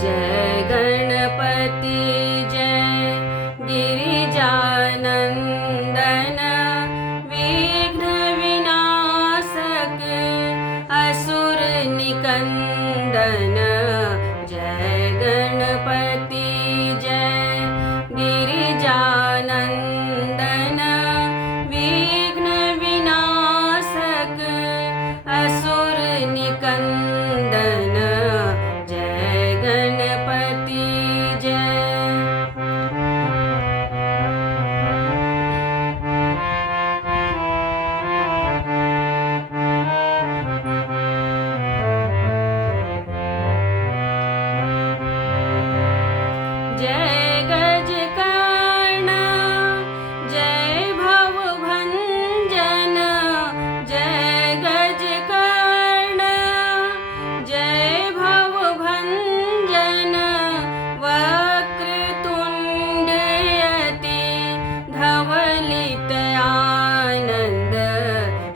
जय गणपति जय गिरिजानंदन विघ्न विनाशक असुर निकंदन। जय गणपति जय गिरिजानंदन विघ्न विनाशक असुर निकंदन। जय गणपति जय। जय गजकर्ण जय भवभंजन। जय गजकर्ण जय भवभंजन। वक्रतुंड यति धवलित आनंद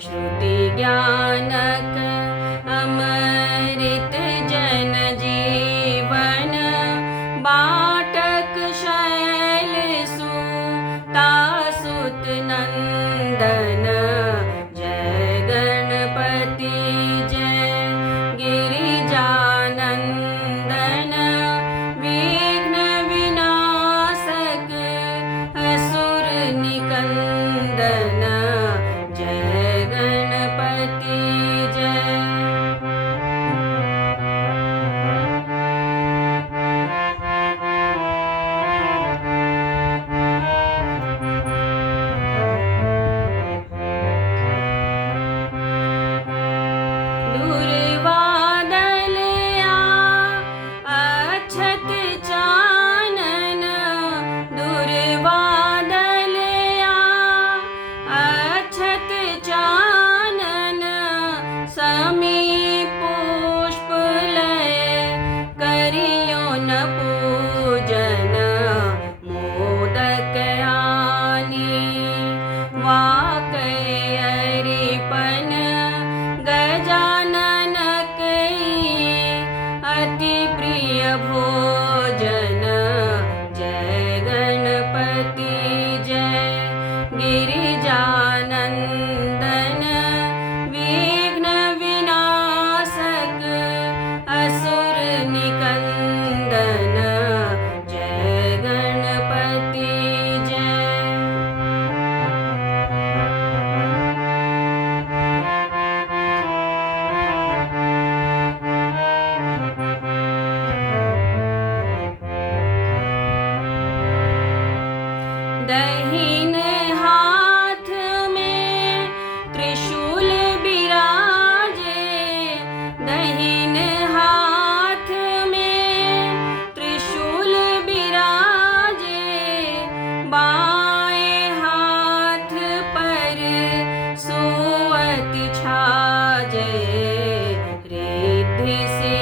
श्रुति ज्ञानक अमृत जन जीवन। बाटक शैल सुत नंदन। जय गणपति जय गिरिजानंदन विघ्न विनाशक असुर निकंदन। जय गणपति जय। दूरबादल अक्षत चानन। दूरबादल अक्षत चानन। समीप पुष्प लय करियो न पूजन। मोदक आनी वाकय अरिपन। गजानन अति प्रिय भोजन। जय गणपति जय गिरिजानंदन विघ्न विनाशक असुर निकंदन। जय गणपति जय। दहिन हाथ में त्रिशूल बिराजे। दहिन हाथ में त्रिशूल बिराजे। बाएं हाथ पर सुवत छाजे। रिद्धि से